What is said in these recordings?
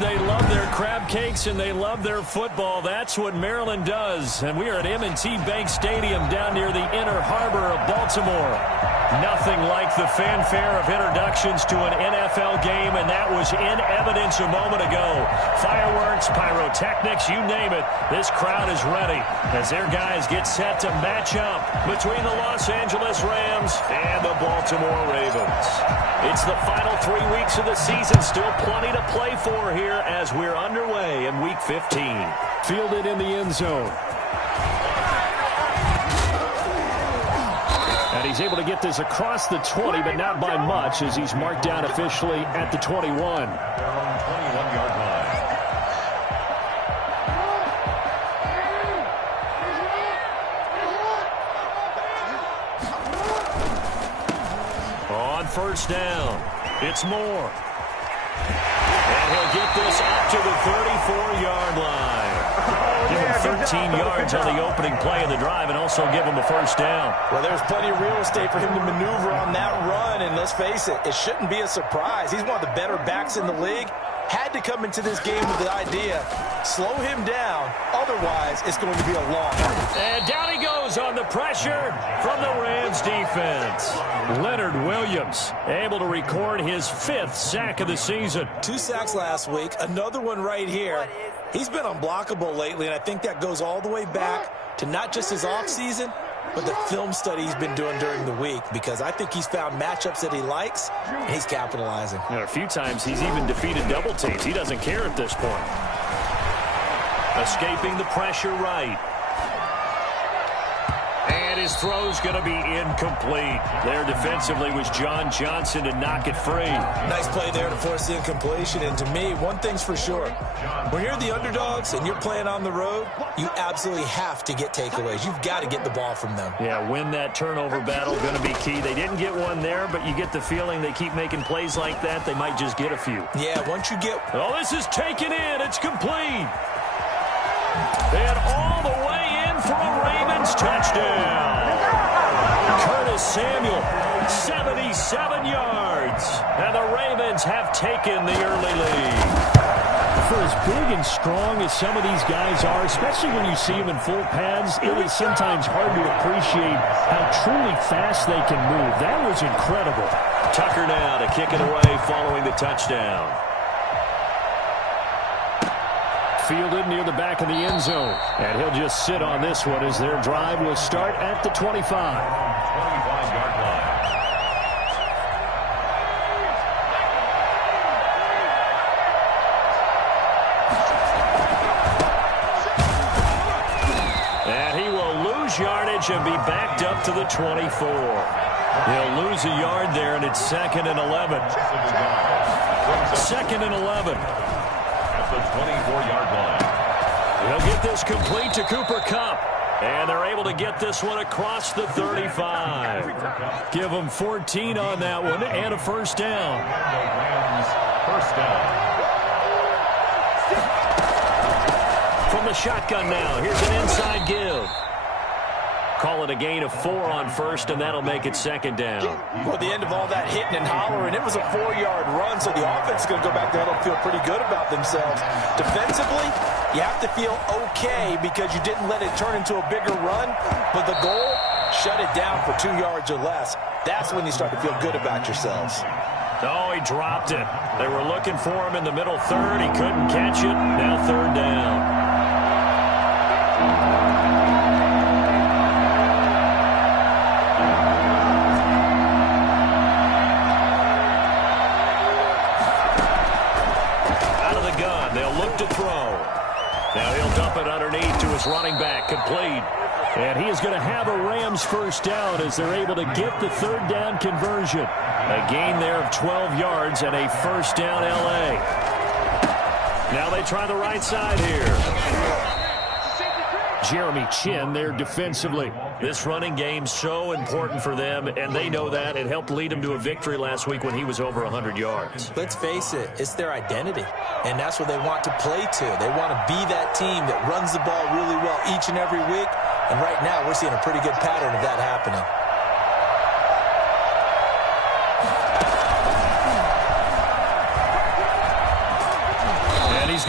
They love their crab cakes and they love their football. That's what Maryland does. And we are at M&T Bank Stadium down near the Inner Harbor of Baltimore. Nothing like the fanfare of introductions to an NFL game, and that was in evidence a moment ago. Fireworks, pyrotechnics, you name it. This crowd is ready as their guys get set to match up between the Los Angeles Rams and the Baltimore Ravens. It's the final 3 weeks of the season. Still plenty to play for here as we're underway in Week 15. Fielded in the end zone. And he's able to get this across the 20, but not by much as he's marked down officially at the 21. They're on the 21-yard line. On first down, it's Moore. And he'll get this up to the 34-yard line. Give him 13 yards on the opening play of the drive and also give him a first down. Well, there's plenty of real estate for him to maneuver on that run, and let's face it, it shouldn't be a surprise. He's one of the better backs in the league. Had to come into this game with the idea, slow him down, otherwise it's going to be a long one. And down he goes on the pressure from the Rams defense. Leonard Williams able to record his 5th sack of the season. 2 sacks last week, another one right here. He's been unblockable lately, and I think that goes all the way back to not just his offseason, but the film study he's been doing during the week, because I think he's found matchups that he likes, and he's capitalizing. You know, a few times he's even defeated double teams. He doesn't care at this point. Escaping the pressure right. And his throw's going to be incomplete. There defensively was John Johnson to knock it free. Nice play there to force the incompletion. And to me, one thing's for sure. When you're the underdogs and you're playing on the road, you absolutely have to get takeaways. You've got to get the ball from them. Yeah, win that turnover battle, going to be key. They didn't get one there, but you get the feeling they keep making plays like that, they might just get a few. Yeah, once you get... Oh, this is taken in. It's complete. And all the way in for a Ravens touchdown. Curtis Samuel, 77 yards. And the Ravens have taken the early lead. For as big and strong as some of these guys are, especially when you see them in full pads, it is sometimes hard to appreciate how truly fast they can move. That was incredible. Tucker now to kick it away following the touchdown. Fielded near the back of the end zone. And he'll just sit on this one as their drive will start at the 25. 25-yard line. And he will lose yardage and be backed up to the 24. He'll lose a yard there, and it's 2nd and 11. 2nd and 11. The 24-yard line. He'll get this complete to Cooper Kupp. And they're able to get this one across the 35. Give them 14 on that one and a first down. First down. From the shotgun now, here's an inside give. Call it a gain of 4 on first, and that'll make it 2nd down. Well, at the end of all that hitting and hollering, it was a 4-yard run, so the offense is going to go back there and feel pretty good about themselves. Defensively, you have to feel okay because you didn't let it turn into a bigger run, but the goal, shut it down for 2 yards or less. That's when you start to feel good about yourselves. Oh, he dropped it. They were looking for him in the middle third. He couldn't catch it. Now 3rd down. Now he'll dump it underneath to his running back, complete. And he is going to have a Rams first down as they're able to get the 3rd down conversion. A gain there of 12 yards and a first down L.A. Now they try the right side here. Jeremy Chin there defensively. This running game so important for them, and they know that. It helped lead them to a victory last week when he was over 100 yards. Let's face it, it's their identity, and that's what they want to play to. They want to be that team that runs the ball really well each and every week, and right now we're seeing a pretty good pattern of that happening.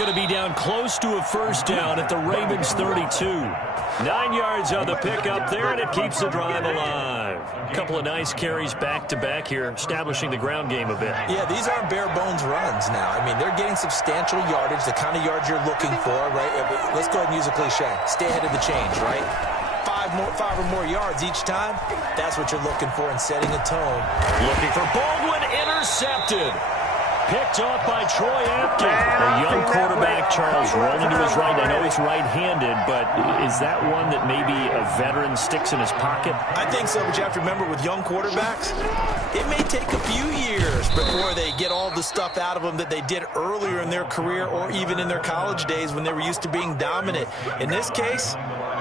going to be down close to a first down at the Ravens 32. 9 yards on the pickup there, and it keeps the drive alive. A couple of nice carries back-to-back here, establishing the ground game a bit. Yeah, these aren't bare-bones runs now. I mean, they're getting substantial yardage, the kind of yards you're looking for, right? Let's go ahead and use a cliche. Stay ahead of the change, right? Five or more yards each time, that's what you're looking for and setting a tone. Looking for Baldwin, intercepted. Picked off by Troy Apke. A young quarterback, Charles, rolling to his right. I know he's right-handed, but is that one that maybe a veteran sticks in his pocket? I think so, but you have to remember with young quarterbacks, it may take a few years before they get all the stuff out of them that they did earlier in their career or even in their college days when they were used to being dominant. In this case,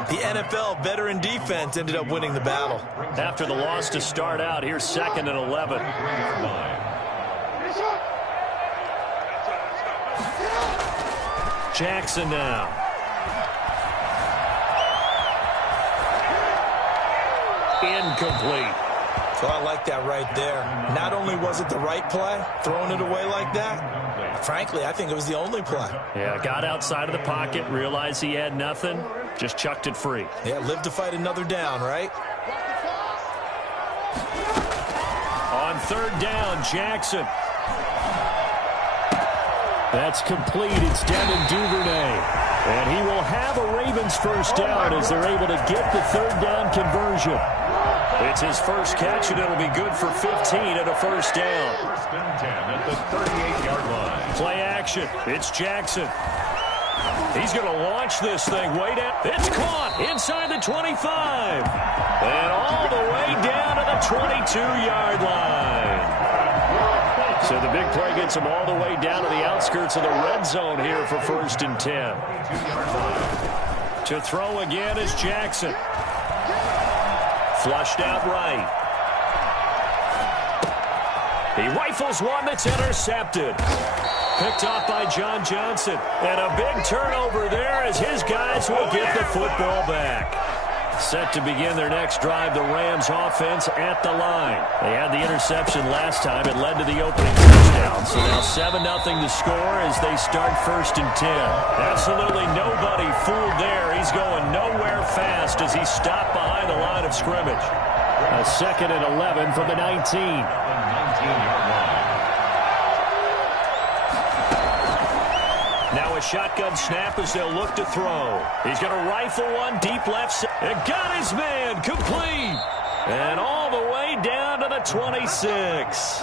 the NFL veteran defense ended up winning the battle. After the loss to start out, here's 2nd and 11. Jackson now. Incomplete. So I like that right there. Not only was it the right play, throwing it away like that, frankly, I think it was the only play. Yeah, got outside of the pocket, realized he had nothing, just chucked it free. Yeah, live to fight another down, right? On 3rd down, Jackson. That's complete. It's Devin Duvernay. And he will have a Ravens first down as they're able to get the 3rd down conversion. It's his first catch, and it'll be good for 15 and a first down. 1st and 10 at the 38-yard line. Play action. It's Jackson. He's going to launch this thing way down. It's caught inside the 25. And all the way down to the 22-yard line. So the big play gets him all the way down to the outskirts of the red zone here for 1st and 10. To throw again is Jackson. Flushed out right. He rifles one that's intercepted. Picked off by John Johnson. And a big turnover there as his guys will get the football back. Set to begin their next drive, the Rams offense at the line. They had the interception last time. It led to the opening touchdown. So now 7-0 to score as they start 1st and 10. Absolutely nobody fooled there. He's going nowhere fast as he stopped behind the line of scrimmage. A 2nd and 11 from the 19. 19-yard line. Now a shotgun snap as they'll look to throw. He's going to rifle one deep left side. And got his man complete. And all the way down to the 26.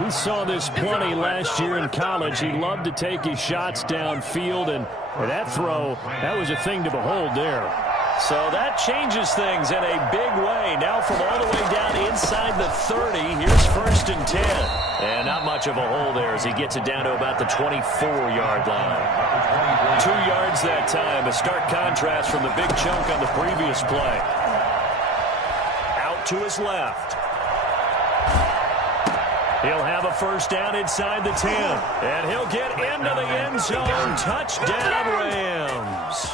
We saw this plenty last year in college. He loved to take his shots downfield, and that throw, that was a thing to behold there. So that changes things in a big way. Now from all the way down inside the 30, here's 1st and 10. And not much of a hole there as he gets it down to about the 24-yard line. 2 yards that time, a stark contrast from the big chunk on the previous play. Out to his left. He'll have a first down inside the 10. And he'll get into the end zone. Touchdown, Rams.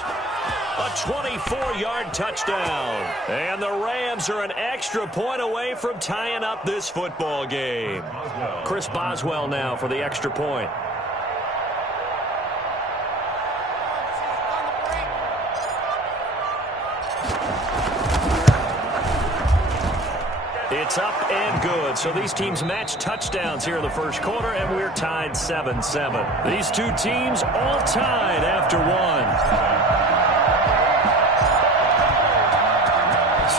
A 24-yard touchdown. And the Rams are an extra point away from tying up this football game. Chris Boswell now for the extra point. It's up and good. So these teams match touchdowns here in the first quarter, and we're tied 7-7. These two teams all tied after one.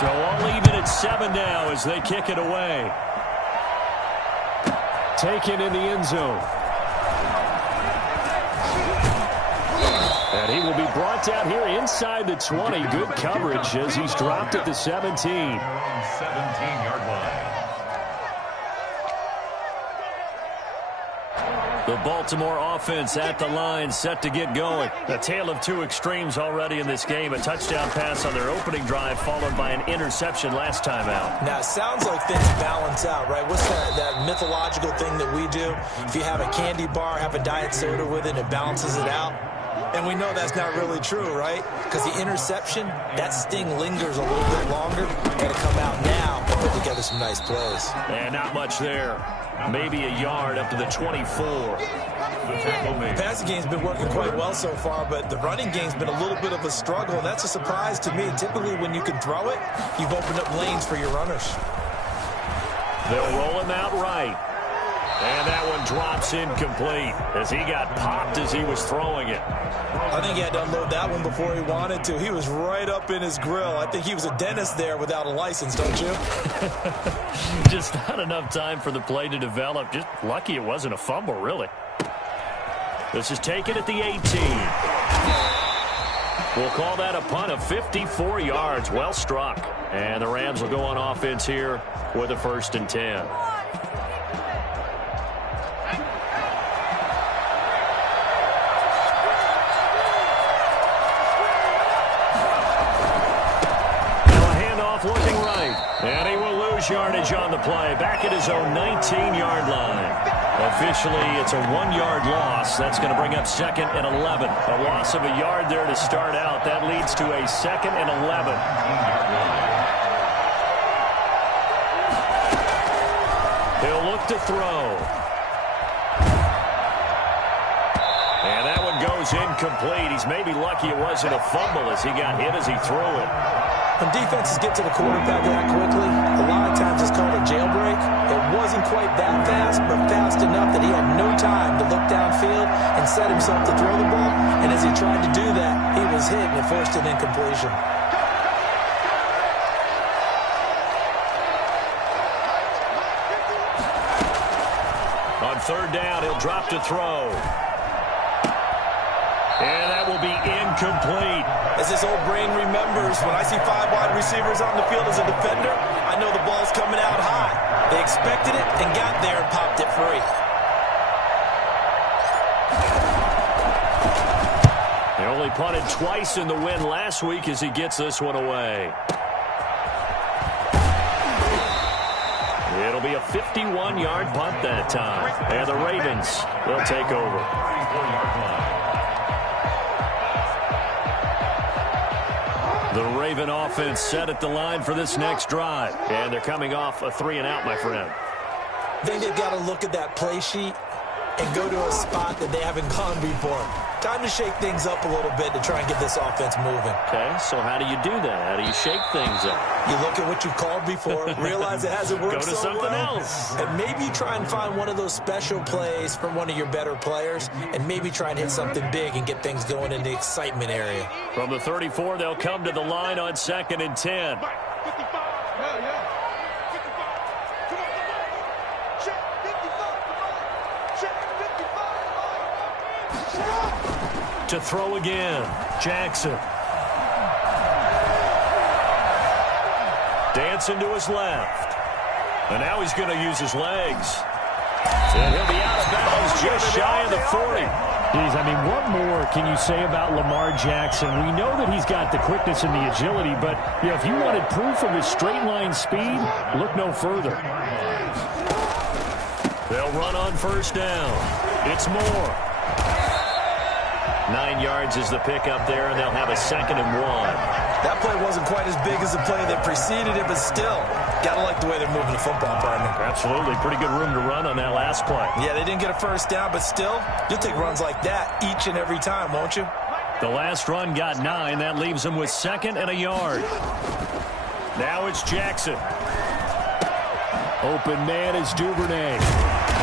So all even at 7 now as they kick it away. Taken in the end zone. And he will be brought down here inside the 20. Good coverage as he's dropped at the 17. 17-yard line. The Baltimore offense at the line, set to get going. A tale of two extremes already in this game. A touchdown pass on their opening drive, followed by an interception last time out. Now, it sounds like things balance out, right? What's that mythological thing that we do? If you have a candy bar, have a diet soda with it, it balances it out. And we know that's not really true, right? Because the interception, that sting lingers a little bit longer. Got to come out now and put together some nice plays. And not much there. Maybe a yard up to the 24. Tackle The made. passing game's been working quite well so far, but the running game's been a little bit of a struggle, and that's a surprise to me. Typically, when you can throw it, you've opened up lanes for your runners. They'll roll him out right. And that one drops incomplete as he got popped as he was throwing it. I think he had to unload that one before he wanted to. He was right up in his grill. I think he was a dentist there without a license, don't you? Just not enough time for the play to develop. Just lucky it wasn't a fumble, really. This is taken at the 18. We'll call that a punt of 54 yards. Well struck. And the Rams will go on offense here with a 1st and 10. Looking right, and he will lose yardage on the play, back at his own 19-yard line. Officially, it's a 1-yard loss. That's going to bring up 2nd and 11. A loss of a yard there to start out. That leads to a 2nd and 11. He'll look to throw. And that one goes incomplete. He's maybe lucky it wasn't a fumble as he got hit as he threw it. When defenses get to the quarterback that quickly, a lot of times it's called a jailbreak. It wasn't quite that fast, but fast enough that he had no time to look downfield and set himself to throw the ball. And as he tried to do that, he was hit and it forced an incompletion. On 3rd down, he'll drop to throw. And that will be incomplete. As this old brain remembers, when I see 5 wide receivers on the field as a defender, I know the ball's coming out high. They expected it and got there and popped it free. They only punted twice in the win last week as he gets this one away. It'll be a 51-yard punt that time. And the Ravens, they'll take over. 34-yard line. The Raven offense set at the line for this next drive. And they're coming off a 3-and-out, my friend. I think they've got to look at that play sheet and go to a spot that they haven't gone before. Time to shake things up a little bit to try and get this offense moving. Okay, so how do you do that? How do you shake things up? You look at what you've called before, realize it hasn't worked Go to so something well, else. and maybe try and find one of those special plays from one of your better players, and maybe try and hit something big and get things going in the excitement area. From the 34, they'll come to the line on 2nd and 10. To throw again, Jackson. Dancing to his left. And now he's going to use his legs. And he'll be out of bounds just shy of the 40. Geez, I mean, what more can you say about Lamar Jackson? We know that he's got the quickness and the agility, but if you wanted proof of his straight-line speed, look no further. They'll run on 1st down. It's Moore. 9 yards is the pickup there, and they'll have a 2nd and 1. That play wasn't quite as big as the play that preceded it, but still, got to like the way they're moving the football, partner. Absolutely. Pretty good room to run on that last play. Yeah, they didn't get a 1st down, but still, you'll take runs like that each and every time, won't you? The last run got 9. That leaves them with 2nd and a yard. Now it's Jackson. Open man is Duvernay.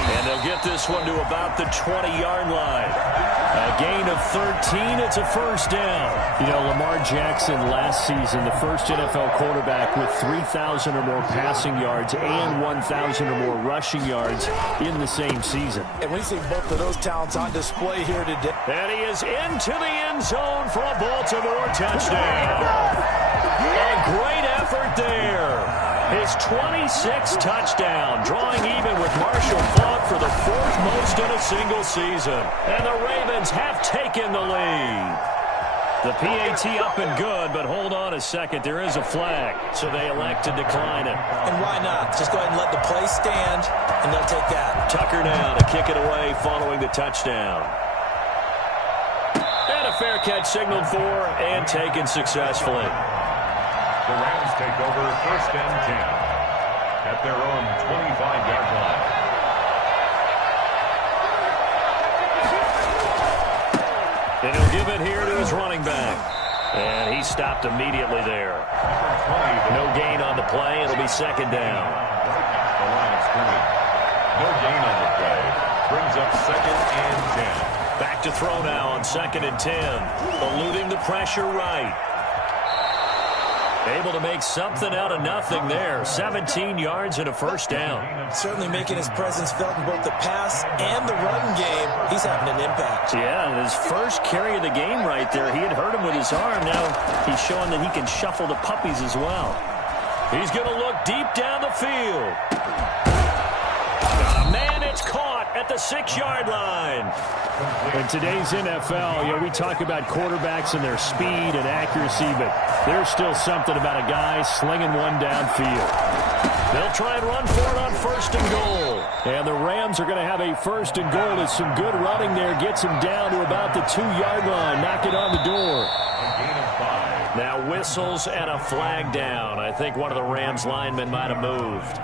And they'll get this one to about the 20-yard line. A gain of 13. It's a 1st down. You know, Lamar Jackson last season, the first NFL quarterback with 3,000 or more passing yards and 1,000 or more rushing yards in the same season. And we see both of those talents on display here today. And he is into the end zone for a Baltimore touchdown. A great effort there. His 26th touchdown, drawing even with Marshall Faulk for the 4th most in a single season. And the Ravens have taken the lead. The PAT up and good, but hold on a second. There is a flag, so they elect to decline it. And why not? Just go ahead and let the play stand, and they'll take that. Tucker now to kick it away following the touchdown. And a fair catch signaled for and taken successfully. The Rams take over 1st and 10 at their own 25-yard line. And he'll give it here to his running back. And he stopped immediately there. No gain on the play. It'll be second down. The line of scrimmage. No gain on the play. Brings up 2nd and 10. Back to throw now on 2nd and 10. Eluding the pressure right. Able to make something out of nothing there. 17 yards and a first down. Certainly making his presence felt in both the pass and the run game. He's having an impact. Yeah, his first carry of the game right there. He had hurt him with his arm. Now he's showing that he can shuffle the puppies as well. He's going to look deep down the field. Man, it's caught at the 6-yard line. In today's NFL, we talk about quarterbacks and their speed and accuracy, but there's still something about a guy slinging one downfield. They'll try and run for it on 1st and goal. And the Rams are going to have a 1st and goal. There's some good running there. Gets him down to about the 2-yard line. Knock it on the door. Now whistles and a flag down. I think one of the Rams linemen might have moved.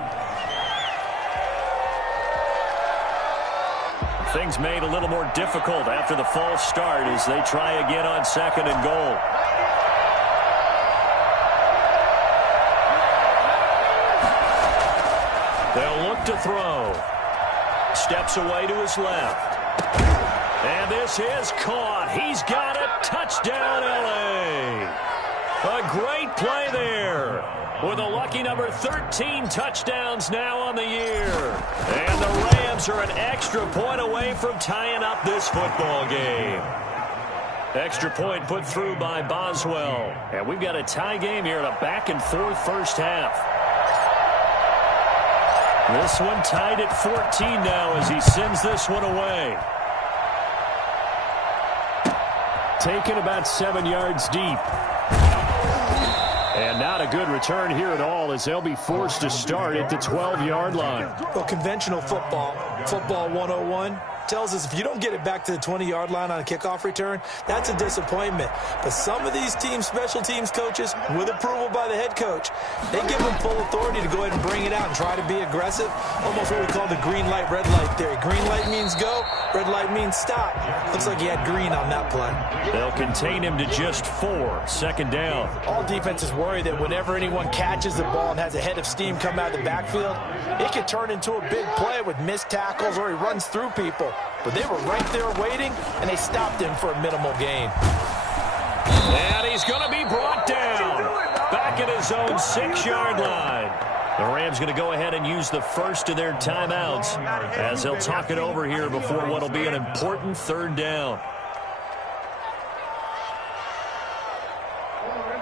Things made a little more difficult after the false start as they try again on 2nd and goal. They'll look to throw. Steps away to his left. And this is caught. He's got it. Touchdown, L.A. A great play there. With a lucky number 13 touchdowns now on the year. And the Rams are an extra point away from tying up this football game. Extra point put through by Boswell. And we've got a tie game here in a back-and-forth first half. This one tied at 14 now as he sends this one away. Taken about 7 yards deep. And not a good return here at all as they'll be forced to start at the 12-yard line. Well, conventional football 101, tells us if you don't get it back to the 20-yard line on a kickoff return, that's a disappointment. But some of these teams, special teams coaches, with approval by the head coach, they give them full authority to go ahead and bring it out and try to be aggressive. Almost what we call the green light, red light theory. Green light means go, red light means stop. Looks like he had green on that play. They'll contain him to just 4, 2nd down. All defenses worry that whenever anyone catches the ball and has a head of steam come out of the backfield, it can turn into a big play with missed tackles or he runs through people. But they were right there waiting, and they stopped him for a minimal gain. And he's going to be brought down. Back at his own 6-yard line. The Rams going to go ahead and use the first of their timeouts as they'll talk it over here before what will be an important 3rd down.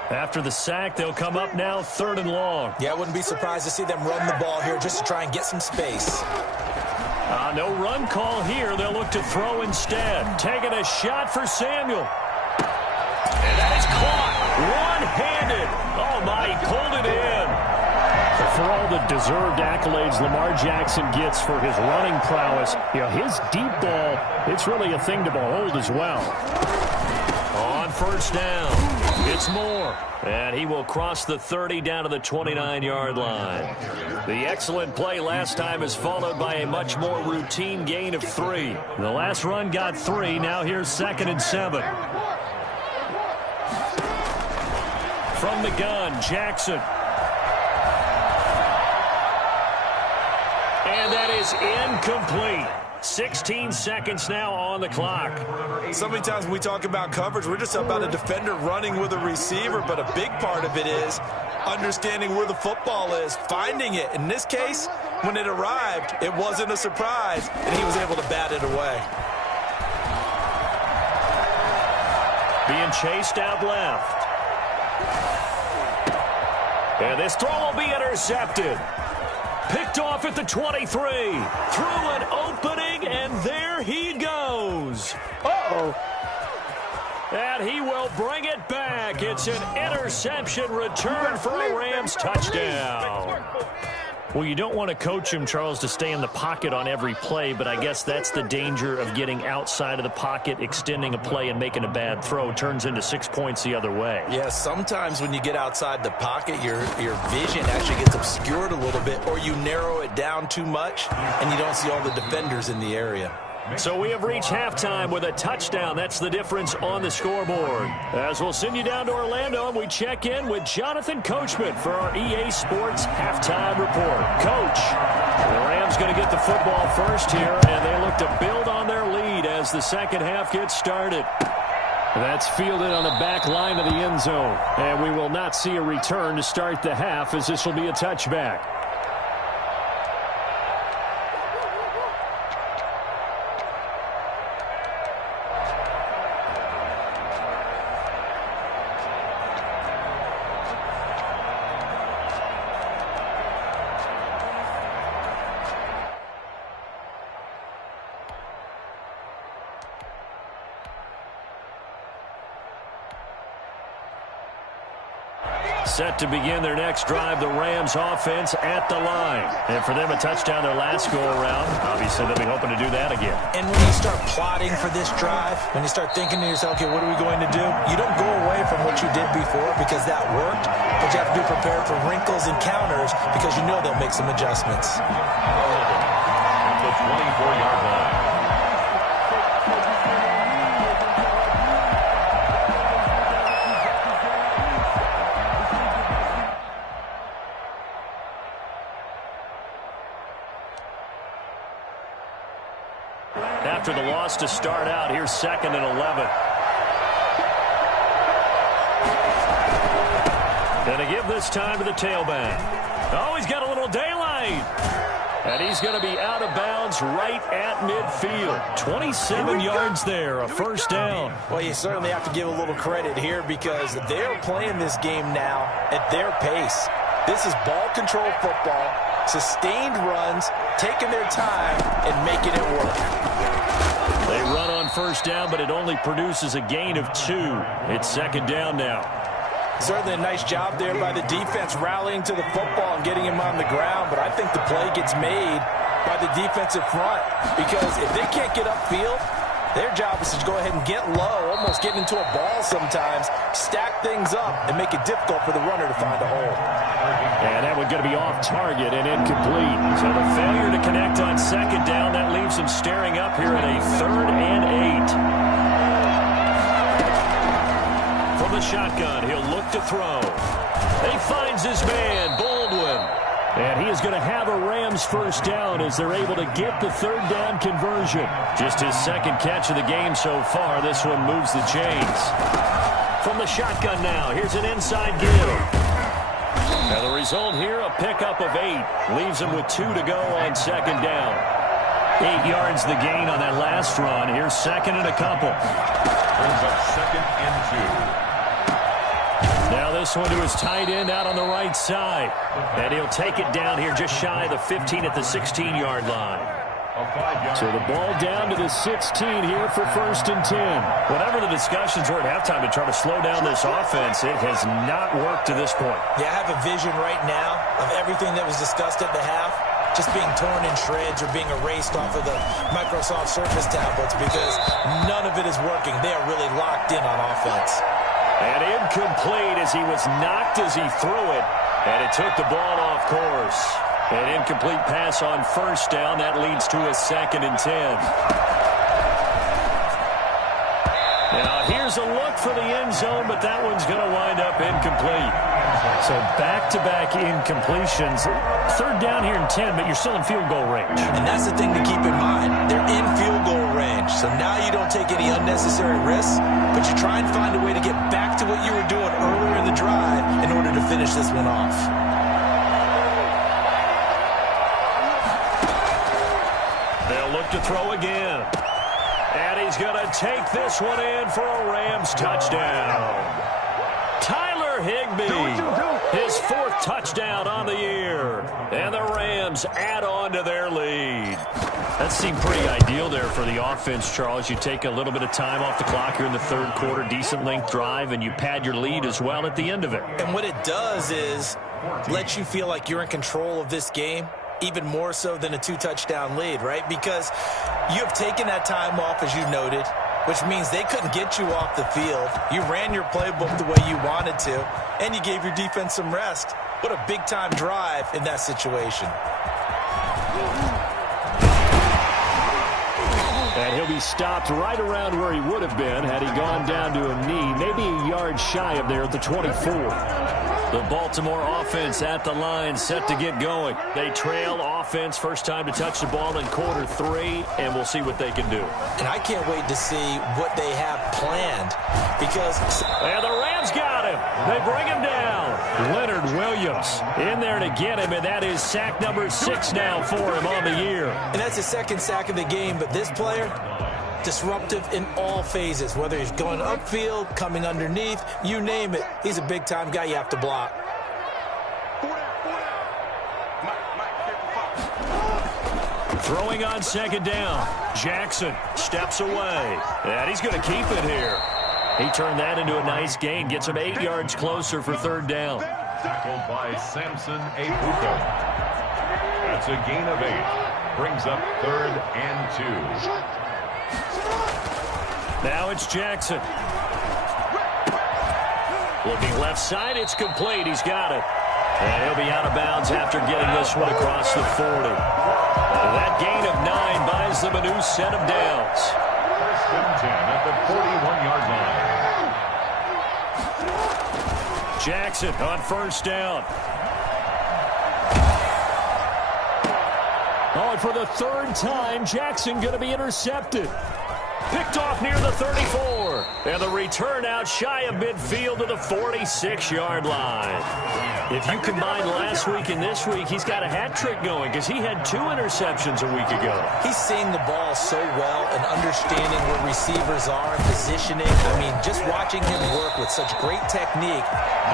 After the sack, they'll come up now 3rd and long. Yeah, I wouldn't be surprised to see them run the ball here just to try and get some space. No run call here. They'll look to throw instead. Taking a shot for Samuel. And that is caught. One-handed. Oh, my, he pulled it in. For all the deserved accolades Lamar Jackson gets for his running prowess, his deep ball, it's really a thing to behold as well. On 1st down, it's Moore. And he will cross the 30 down to the 29-yard line. The excellent play last time is followed by a much more routine gain of 3. The last run got 3. Now here's 2nd and 7. From the gun, Jackson. And that is incomplete. 16 seconds now on the clock. So many times when we talk about coverage, we're just about a defender running with a receiver, but a big part of it is understanding where the football is, finding it. In this case, when it arrived, it wasn't a surprise, and he was able to bat it away. Being chased out left. And this throw will be intercepted. Picked off at the 23. Through an opening, and there he goes. Uh-oh. And he will bring it back. It's an interception return for a Rams touchdown. Well, you don't want to coach him, Charles, to stay in the pocket on every play, but I guess that's the danger of getting outside of the pocket, extending a play, and making a bad throw. Turns into 6 points the other way. Yeah, sometimes when you get outside the pocket, your vision actually gets obscured a little bit, or you narrow it down too much, and you don't see all the defenders in the area. So we have reached halftime with a touchdown. That's the difference on the scoreboard. As we'll send you down to Orlando, and we check in with Jonathan Coachman for our EA Sports Halftime Report. Coach, the Rams going to get the football first here, and they look to build on their lead as the second half gets started. That's fielded on the back line of the end zone, and we will not see a return to start the half, as this will be a touchback. Set to begin their next drive, the Rams offense at the line. And for them, a touchdown their last go-around. Obviously, they'll be hoping to do that again. And when you start plotting for this drive, when you start thinking to yourself, okay, what are we going to do? You don't go away from what you did before because that worked, but you have to be prepared for wrinkles and counters because you know they'll make some adjustments. At the 24-yard line. After the loss to start out, here's 2nd and 11. Going to give this time to the tailback. Oh, he's got a little daylight. And he's going to be out of bounds right at midfield. 27 yards there, a first down. Well, you certainly have to give a little credit here because they're playing this game now at their pace. This is ball control football, sustained runs, taking their time and making it work. They run on first down, but it only produces a gain of 2. It's 2nd down now. Certainly a nice job there by the defense rallying to the football and getting him on the ground, but I think the play gets made by the defensive front because if they can't get upfield, their job is to go ahead and get low, almost get into a ball sometimes, stack things up, and make it difficult for the runner to find a hole. And that one's going to be off target and incomplete. So the failure to connect on 2nd down, that leaves him staring up here at a 3rd and 8. From the shotgun, he'll look to throw. He finds his man, Baldwin. And he is going to have a Rams first down as they're able to get the 3rd down conversion. Just his 2nd catch of the game so far. This one moves the chains. From the shotgun now, here's an inside give. Now the result here, a pickup of 8. Leaves him with 2 to go on 2nd down. 8 yards the gain on that last run. Here's 2nd and a couple. Brings up 2nd and 2. Now this one to his tight end out on the right side. And he'll take it down here just shy of the 15 at the 16-yard line. So the ball down to the 16 here for 1st and 10. Whatever the discussions were at halftime to try to slow down this offense, it has not worked to this point. Yeah, I have a vision right now of everything that was discussed at the half just being torn in shreds or being erased off of the Microsoft Surface tablets because none of it is working. They are really locked in on offense. And incomplete as he was knocked as he threw it. And it took the ball off course. An incomplete pass on first down. That leads to a 2nd and 10. Now here's a look for the end zone, but that one's going to wind up incomplete. So back-to-back incompletions. 3rd down here and 10, but you're still in field goal range. And that's the thing to keep in mind. They're in field goal range. So now you don't take any unnecessary risks, but you try and find a way to get back to what you were doing earlier in the drive in order to finish this one off. They'll look to throw again. And he's going to take this one in for a Rams touchdown. Tyler Higbee, his 4th touchdown on the year. And the Rams add on to their lead. That seemed pretty ideal there for the offense, Charles. You take a little bit of time off the clock here in the 3rd quarter, decent length drive, and you pad your lead as well at the end of it. And what it does is let you feel like you're in control of this game, even more so than a 2-touchdown lead, right? Because you have taken that time off, as you noted, which means they couldn't get you off the field. You ran your playbook the way you wanted to, and you gave your defense some rest. What a big-time drive in that situation. And he'll be stopped right around where he would have been had he gone down to a knee, maybe a yard shy of there at the 24. The Baltimore offense at the line, set to get going. They trail offense, first time to touch the ball in quarter 3, and we'll see what they can do. And I can't wait to see what they have planned because... And the Rams got him. They bring him down. Leonard Williams in there to get him, and that is sack number 6 now for him on the year. And that's his second sack of the game, but this player... disruptive in all phases, whether he's going upfield, coming underneath, you name it. He's a big-time guy you have to block. Throwing on second down. Jackson steps away, and he's going to keep it here. He turned that into a nice gain, gets him 8 yards closer for third down. Tackled by Samson Abuko. That's a gain of 8. Brings up 3rd and 2. Now it's Jackson. Looking left side, it's complete. He's got it. And he'll be out of bounds after getting this one across the 40. And that gain of 9 buys them a new set of downs. 1st and 10 at the 41-yard line. Jackson on first down. Oh, and for the 3rd time, Jackson going to be intercepted. Picked off near the 34. And the return out shy of midfield to the 46-yard line. If you combine last week and this week, he's got a hat trick going because he had 2 interceptions a week ago. He's seeing the ball so well and understanding where receivers are and positioning. I mean, just watching him work with such great technique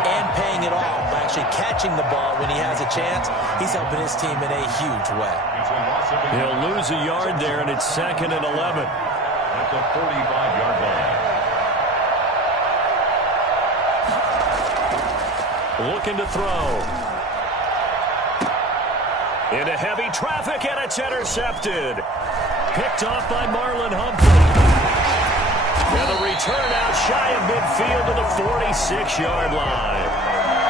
and paying it off by actually catching the ball when he has a chance, he's helping his team in a huge way. He'll lose a yard there, and it's 2nd and 11. At the 45-yard line. Looking to throw. Into heavy traffic, and it's intercepted. Picked off by Marlon Humphrey. And the return out shy of midfield to the 46-yard line.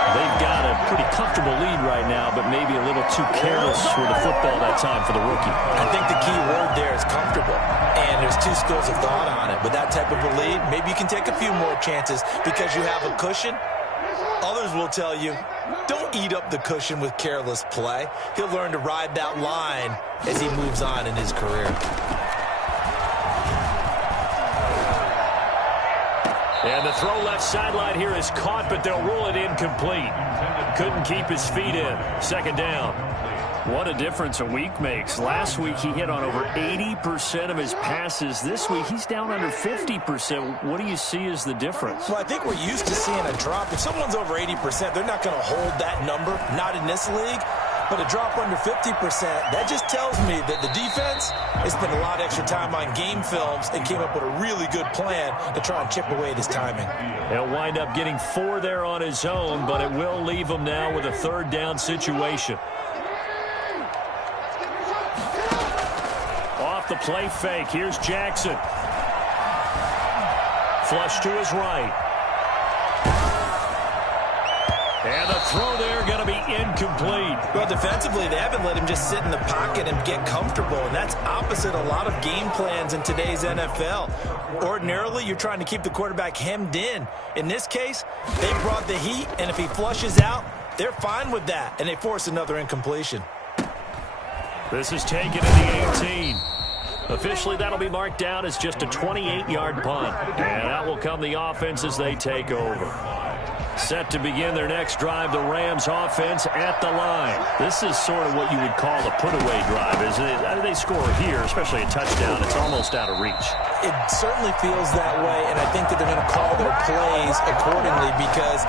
They've got a pretty comfortable lead right now, but maybe a little too careless with the football that time for the rookie. I think the key word there is comfortable. And there's 2 schools of thought on it. With that type of a lead, maybe you can take a few more chances because you have a cushion. Others will tell you, don't eat up the cushion with careless play. He'll learn to ride that line as he moves on in his career. And the throw left sideline here is caught, but they'll rule it incomplete. Couldn't keep his feet in. 2nd down. What a difference a week makes. Last week he hit on over 80% of his passes. This week he's down under 50%. What do you see as the difference? Well, I think we're used to seeing a drop. If someone's over 80%, they're not going to hold that number, not in this league. But a drop under 50%, that just tells me that the defense has spent a lot of extra time on game films and came up with a really good plan to try and chip away at his timing. He'll wind up getting 4 there on his own, but it will leave him now with a 3rd down situation. Off the play fake, here's Jackson. Flush to his right. And the throw there going to be incomplete. Well, defensively, they haven't let him just sit in the pocket and get comfortable, and that's opposite a lot of game plans in today's NFL. Ordinarily, you're trying to keep the quarterback hemmed in. In this case, they brought the heat, and if he flushes out, they're fine with that, and they force another incompletion. This is taken at the 18. Officially, that'll be marked down as just a 28-yard punt. And out will come the offense as they take over. Set to begin their next drive, the Rams offense at the line. This is sort of what you would call a put-away drive, isn't it? They score here, especially a touchdown. It's almost out of reach. It certainly feels that way, and I think that they're going to call their plays accordingly because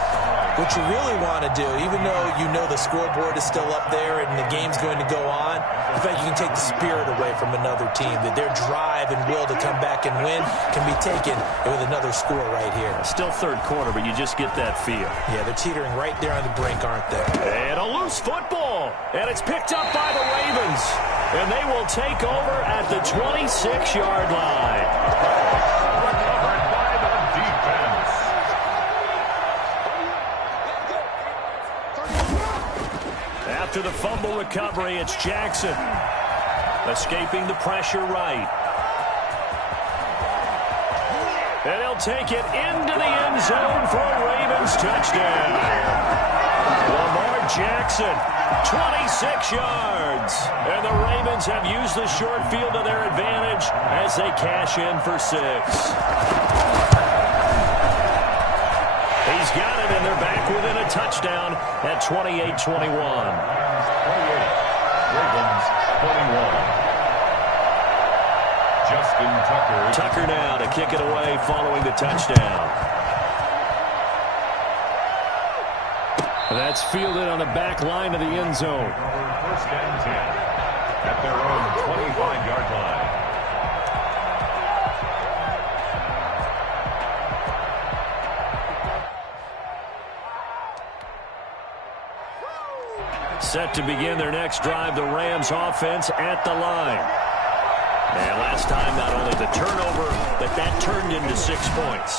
what you really want to do, even though you know the scoreboard is still up there and the game's going to go on, in fact, you can take the spirit away from another team, that their drive and will to come back and win can be taken with another score right here. Still 3rd quarter, but you just get that feel. Yeah, they're teetering right there on the brink, aren't they? And a loose football, and it's picked up by the Ravens, and they will take over at the 26-yard line. Recovered by the defense. After the fumble recovery, it's Jackson. Escaping the pressure right. And he'll take it into the end zone for a Ravens touchdown. Lamar Jackson, 26 yards. And the Ravens have used the short field to their advantage as they cash in for 6. He's got it, and they're back within a touchdown at 28-21. 28. Ravens 21. Justin Tucker. Tucker now to kick it away following the touchdown. That's fielded on the back line of the end zone. First and 10 at their own 25-yard line. Set to begin their next drive, the Rams offense at the line. And last time, not only the turnover, but that turned into 6 points.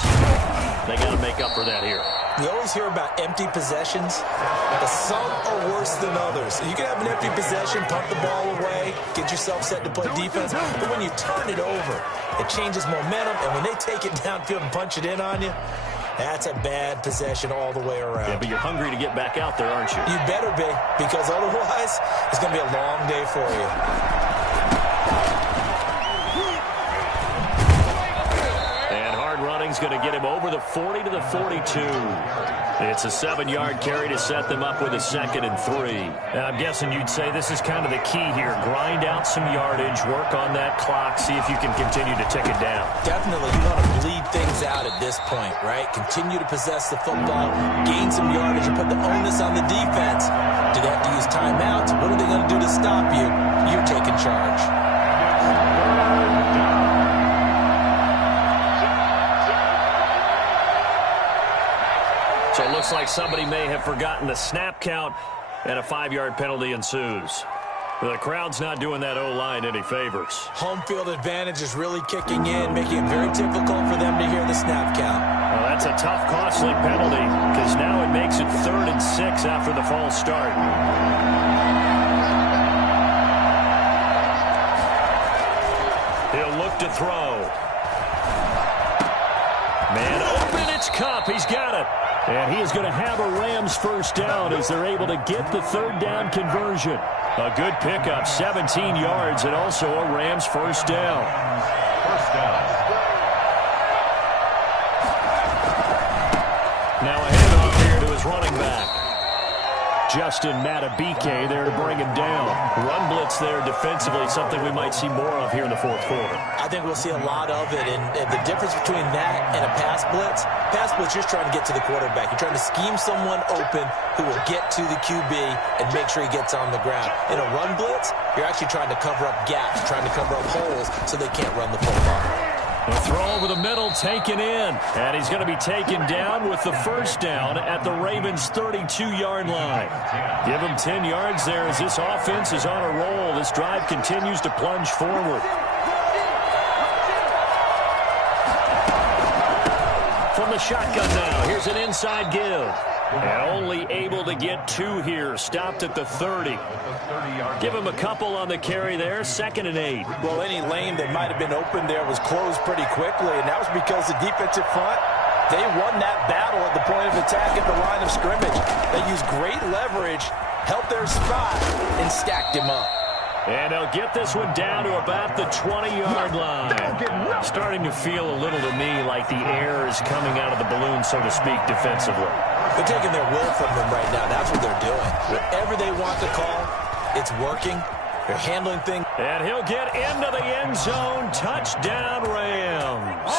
They got to make up for that here. You always hear about empty possessions, but some are worse than others. You can have an empty possession, punt the ball away, get yourself set to play defense, but when you turn it over, it changes momentum, and when they take it downfield and punch it in on you, that's a bad possession all the way around. Yeah, but you're hungry to get back out there, aren't you? You better be, because otherwise, it's going to be a long day for you. Running's going to get him over the 40 to the 42. It's a 7-yard carry to set them up with a 2nd and 3. Now, I'm guessing you'd say this is kind of the key here. Grind out some yardage, work on that clock, see if you can continue to tick it down. Definitely, you want to bleed things out at this point, right? Continue to possess the football, gain some yardage, and put the onus on the defense. Do they have to use timeouts? What are they going to do to stop you? You're taking charge. So it looks like somebody may have forgotten the snap count, and a 5-yard penalty ensues. The crowd's not doing that O-line any favors. Home field advantage is really kicking in, making it very difficult for them to hear the snap count. Well, that's a tough, costly penalty, because now it makes it 3rd and 6 after the false start. He'll look to throw. Man open, it's Kupp. He's got it. And he is going to have a Rams first down as they're able to get the 3rd down conversion. A good pickup, 17 yards, and also a Rams first down. First down. Now a handoff here to his running back. Justin Matabike there to bring him down. Run blitz there defensively, something we might see more of here in the 4th quarter. I think we'll see a lot of it, and the difference between that and a pass blitz, you're trying to get to the quarterback. You're trying to scheme someone open who will get to the QB and make sure he gets on the ground. In a run blitz, you're actually trying to cover up gaps, trying to cover up holes so they can't run the football. The throw over the middle taken in, and he's going to be taken down with the first down at the Ravens' 32-yard line. Give him 10 yards there as this offense is on a roll. This drive continues to plunge forward. From the shotgun now, here's an inside give. And only able to get 2 here, stopped at the 30. Give him a couple on the carry there, 2nd and 8. Well, any lane that might have been open there was closed pretty quickly, and that was because the defensive front, they won that battle at the point of attack at the line of scrimmage. They used great leverage, held their spot, and stacked him up. And they'll get this one down to about the 20-yard line. Starting to feel a little to me like the air is coming out of the balloon, so to speak, defensively. They're taking their will from them right now. That's what they're doing. Whatever they want to call, it's working. They're handling things. And he'll get into the end zone. Touchdown, Rams.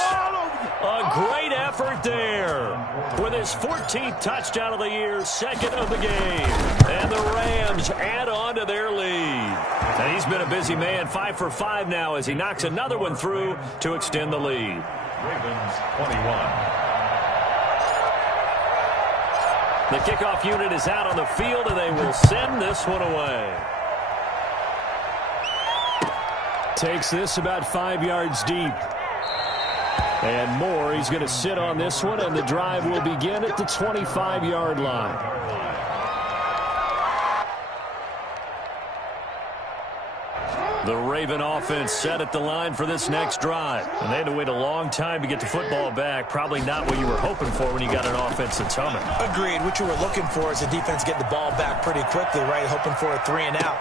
A great effort there. With his 14th touchdown of the year, 2nd of the game. And the Rams add on to their lead. And he's been a busy man, 5 for 5 now as he knocks another one through to extend the lead. Ravens 21. The kickoff unit is out on the field, and they will send this one away. Takes this about 5 yards deep. And more, he's going to sit on this one, and the drive will begin at the 25-yard line. The Raven offense set at the line for this next drive. And they had to wait a long time to get the football back. Probably not what you were hoping for when you got an offense that's humming. Agreed. What you were looking for is the defense getting the ball back pretty quickly, right? Hoping for a 3-and-out.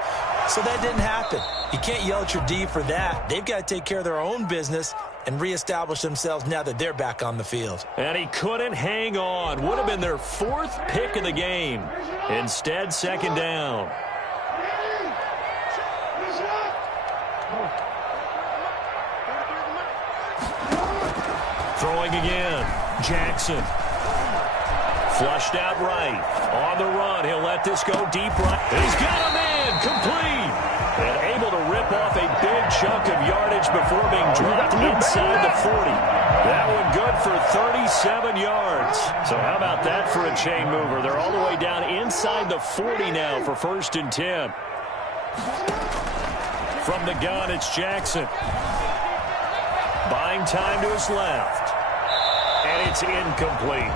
So that didn't happen. You can't yell at your D for that. They've got to take care of their own business and reestablish themselves now that they're back on the field. And he couldn't hang on. Would have been their 4th pick of the game. Instead, 2nd down. Throwing again. Jackson. Flushed out right. On the run. He'll let this go deep right. He's got him in. Complete. And able to rip off a big chunk of yardage before being dropped inside the 40. That one good for 37 yards. So how about that for a chain mover? They're all the way down inside the 40 now for 1st and 10. From the gun, it's Jackson. Buying time to his left. And it's incomplete.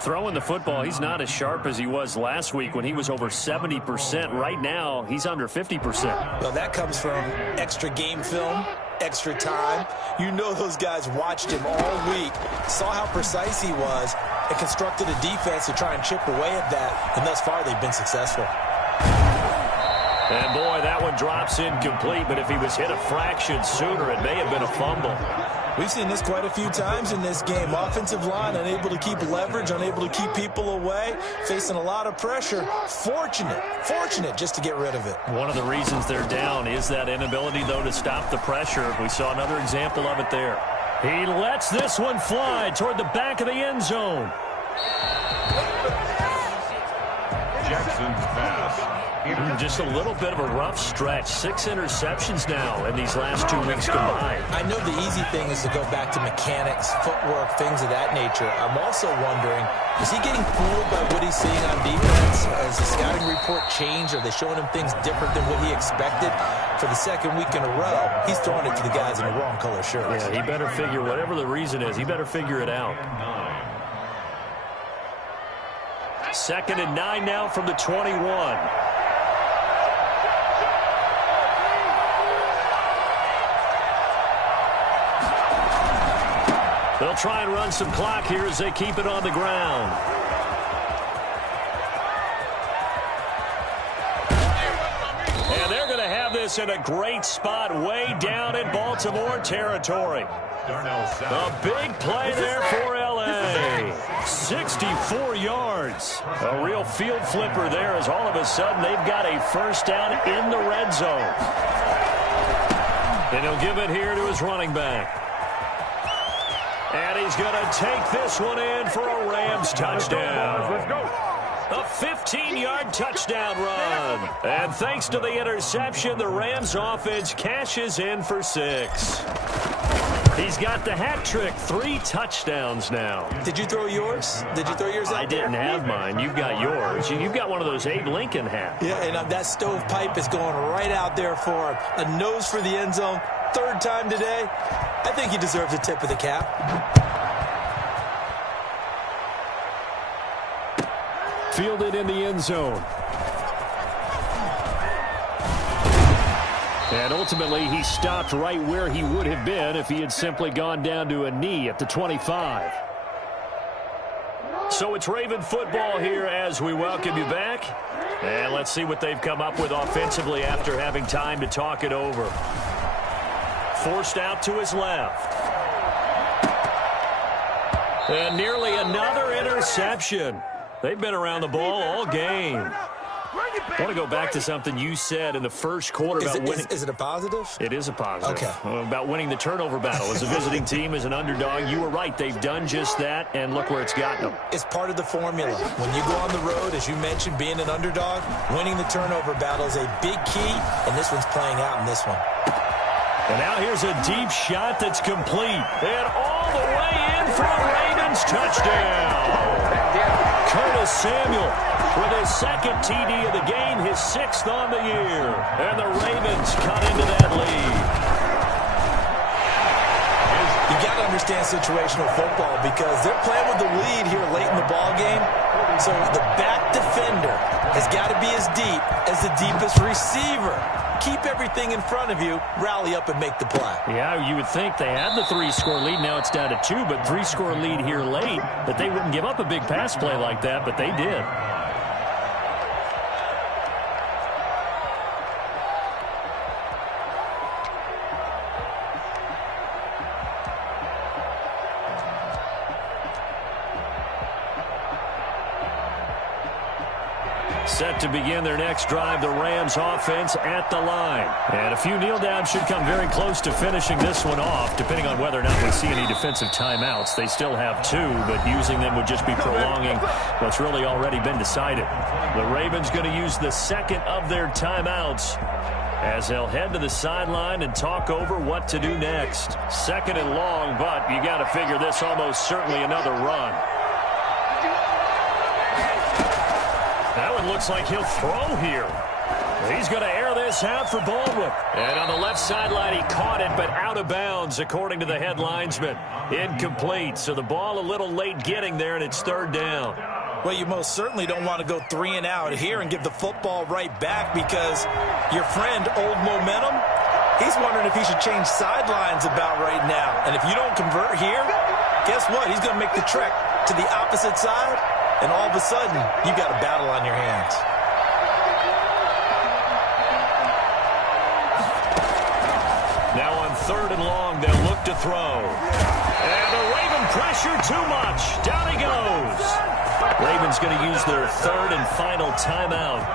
Throwing the football, he's not as sharp as he was last week when he was over 70%. Right now, he's under 50%. Well, that comes from extra game film, extra time. You know those guys watched him all week, saw how precise he was, and constructed a defense to try and chip away at that. And thus far, they've been successful. And, boy, that one drops incomplete. But if he was hit a fraction sooner, it may have been a fumble. We've seen this quite a few times in this game. Offensive line unable to keep leverage, unable to keep people away, facing a lot of pressure. Fortunate just to get rid of it. One of the reasons they're down is that inability, though, to stop the pressure. We saw another example of it there. He lets this one fly toward the back of the end zone. Jackson's pass. Just a little bit of a rough stretch. 6 interceptions now in these last 2 weeks combined. I know the easy thing is to go back to mechanics, footwork, things of that nature. I'm also wondering, is he getting fooled by what he's seeing on defense? Has the scouting report changed? Are they showing him things different than what he expected? For the 2nd week in a row, he's throwing it to the guys in the wrong color shirts. Yeah, he better figure, whatever the reason is, he better figure it out. 2nd and 9 now from the 21. They'll try and run some clock here as they keep it on the ground. And they're going to have this in a great spot way down in Baltimore territory. A big play there for L.A. 64 yards. A real field flipper there as all of a sudden they've got a 1st down in the red zone. And he'll give it here to his running back. And he's going to take this one in for a Rams touchdown. Let's go. A 15-yard touchdown run. And thanks to the interception, the Rams offense cashes in for 6. He's got the hat trick. 3 touchdowns now. Did you throw yours? Did you throw yours out I didn't have mine. You've got yours. You've got one of those Abe Lincoln hats. Yeah, and that stovepipe is going right out there for him. A nose for the end zone. 3rd time today. I think he deserves a tip of the cap. Fielded in the end zone. And ultimately, he stopped right where he would have been if he had simply gone down to a knee at the 25. So it's Raven football here as we welcome you back. And let's see what they've come up with offensively after having time to talk it over. Forced out to his left. And nearly another interception. They've been around the ball all game. I want to go back to something you said in the first quarter about winning. Is it a positive? It is a positive. Okay. About winning the turnover battle. As a visiting team, as an underdog, you were right. They've done just that, and look where it's gotten them. It's part of the formula. When you go on the road, as you mentioned, being an underdog, winning the turnover battle is a big key, and this one's playing out in this one. And now here's a deep shot that's complete. And all the way in for a Ravens touchdown. Curtis Samuel with his 2nd TD of the game, his 6th on the year. And the Ravens cut into that lead. You got to understand situational football because they're playing with the lead here late in the ball game. So the back defender has got to be as deep as the deepest receiver. Keep everything in front of you, rally up and make the play. Yeah, you would think they had the 3-score lead. Now it's down to 2, but 3-score lead here late, that they wouldn't give up a big pass play like that, but they did. Set to begin their next drive, the Rams offense at the line. And a few kneel downs should come very close to finishing this one off, depending on whether or not we see any defensive timeouts. They still have 2, but using them would just be prolonging what's really already been decided. The Ravens going to use the second of their timeouts as they'll head to the sideline and talk over what to do next. Second and long, but you got to figure this almost certainly another run. That one looks like he'll throw here. He's going to air this out for Baldwin. And on the left sideline, he caught it, but out of bounds, according to the head linesman. Incomplete, so the ball a little late getting there, and it's third down. Well, you most certainly don't want to go 3 and out here and give the football right back, because your friend, Old Momentum, he's wondering if he should change sidelines about right now. And if you don't convert here, guess what? He's going to make the trek to the opposite side. And all of a sudden, you've got a battle on your hands. Now on third and long, they'll look to throw. And the Raven pressure too much. Down he goes. Ravens going to use their third and final timeout,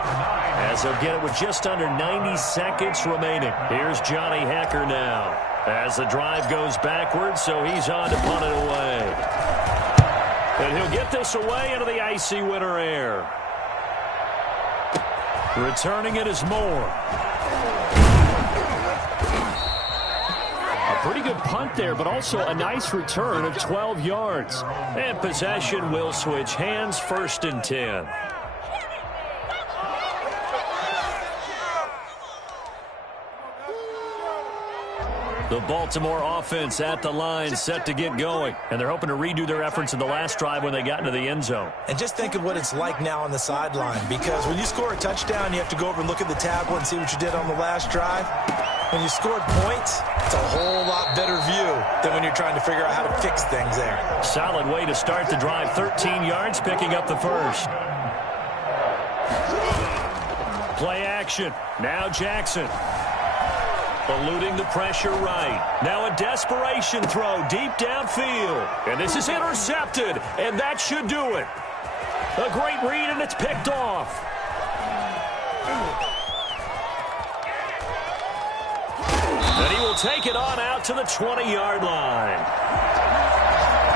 as they'll get it with just under 90 seconds remaining. Here's Johnny Hecker now, as the drive goes backwards, so he's on to punt it away. And he'll get this away into the icy winter air. Returning it is Moore. A pretty good punt there, but also a nice return of 12 yards. And possession will switch hands, 1st and 10. The Baltimore offense at the line, set to get going. And they're hoping to redo their efforts in the last drive when they got into the end zone. And just think of what it's like now on the sideline, because when you score a touchdown, you have to go over and look at the tablet and see what you did on the last drive. When you scored points, it's a whole lot better view than when you're trying to figure out how to fix things there. Solid way to start the drive. 13 yards, picking up the first. Play action. Now Jackson. Eluding the pressure right. Now a desperation throw deep downfield. And this is intercepted, and that should do it. A great read, and it's picked off. And he will take it on out to the 20-yard line.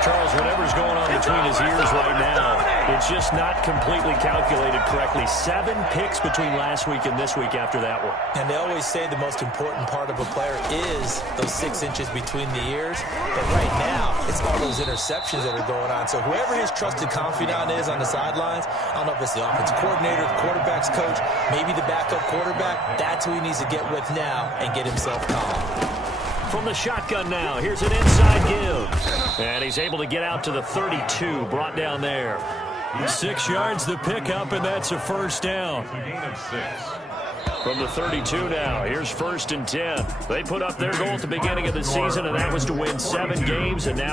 Charles, whatever's going on between his ears right now, it's just not completely calculated correctly. 7 picks between last week and this week after that one. And they always say the most important part of a player is those 6 inches between the ears. But right now, it's all those interceptions that are going on. So whoever his trusted confidant is on the sidelines, I don't know if it's the offensive coordinator, the quarterback's coach, maybe the backup quarterback, that's who he needs to get with now and get himself calm. From the shotgun now, here's an inside give. And he's able to get out to the 32, brought down there. 6 yards the pickup, and that's a first down. From the 32 now, here's 1st and 10. They put up their goal at the beginning of the season, and that was to win 7 games, and now